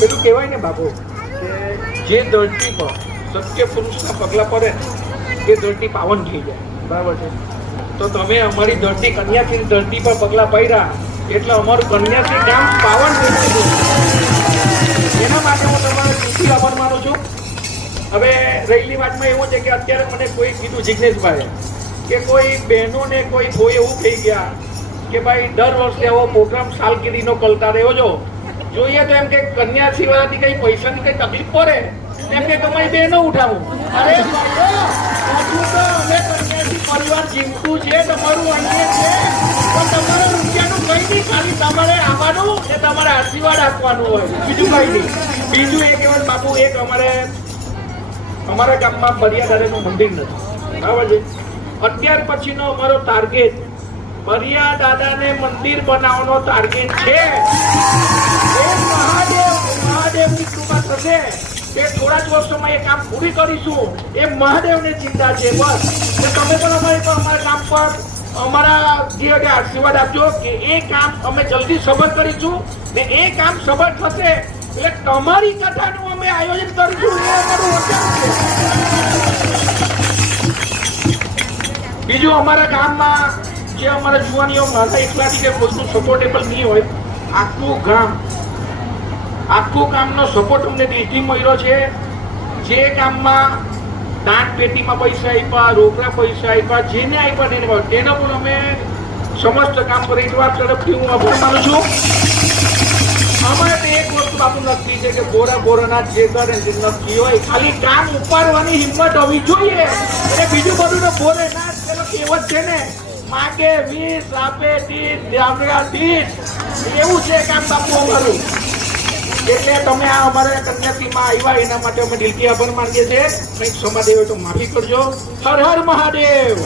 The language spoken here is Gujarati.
પેલું કહેવાય ને બાપુ કે જે ધરતી પર સત્ય પુરુષના પગલા પડે એ ધરતી પાવન થઈ જાય. બરાબર છે? તો તમે અમારી ધરતી કન્યાથી ધરતી પર પગલા પડ્યા એટલે અમારું કન્યાથી ગામ પાવન થઈ ગયું. એના માટે હું તમારે ખુશી આભાર માનું છું. હવે રહેલી વાતમાં એવું છે કે અત્યારે મને કોઈ કીધું જિજ્ઞેશભાઈ કે કોઈ બહેનોને કોઈ કોઈ એવું કહી ગયા કે ભાઈ દર વર્ષે એવો પ્રોગ્રામ સાલગીરીનો કરતા રહ્યો છો. જોઈએ તો એમ કે કન્યા સિવાયથી કઈ પૈસાની કઈ તકલીફ પડે એમ કે તમારી બહેનો ઉઠાવું. અરે હજુ તો અમે કન્યાથી પરિવાર જીવતું છે, તમારું અહીંયા છે, પણ તમારે રૂપિયાનું કઈ નહીં, ખાલી તમારે આવવાનું ને તમારે આશીર્વાદ આપવાનું હોય, બીજું કઈ નહીં. બીજું એક એવા બાપુ એક અમારા ગામમાં બરિયા દાદાનું મંદિર નથી. બરાબર છે? અત્યાર પછીનો અમારો ટાર્ગેટ બરિયા દાદાને મંદિર બનાવવાનો ટાર્ગેટ છે. મહાદેવની કૃપા થશે તે થોડા જ વર્ષોમાં એ કામ પૂરી કરીશું. એ મહાદેવને ચિંતા છે બસ. તમે પણ અમારા કામ પર અમારા જે આશીર્વાદ આપજો કે એ કામ અમે જલ્દી સફળ કરીશું ને એ કામ સફળ થશે એટલે તમારી કથાનું અમે આયોજન કરીશું. એ અમારું વચન છે. બીજું અમારા ગામમાં જે અમારા જુવાનીઓ મારા એકલાથી જે વસ્તુ સપોર્ટેબલ નહીં હોય, આખું ગામનો સપોર્ટ અમને દિલથી મળ્યો છે. જે ગામમાં દાન પેટીમાં પૈસા આપ્યા, રોકડા પૈસા આપ્યા, જેને આપ્યા તેનો પણ અમે સમસ્ત કામ પરિવાર તરફથી હું આભાર માનું છું. અમારે તો એક વસ્તુ બાપુ નક્કી છે કે બોરાના જે કરે જે નક્કી હોય ખાલી કામ ઉપાડવાની હિંમત હોવી જોઈએ. એટલે બીજું બધું તો બોરે ના પેલો કહેવત છે ને, માગે 20 આપે 30 ડામરા 30, એવું છે કામ બાપુ અમારું. એટલે તમે આ અમારા કન્યાસીમાં આવ્યા એના માટે અમે દિલથી આભાર માનીએ છીએ. કંઈક સમાદેવ હોય તો માફી કરજો. હર હર મહાદેવ.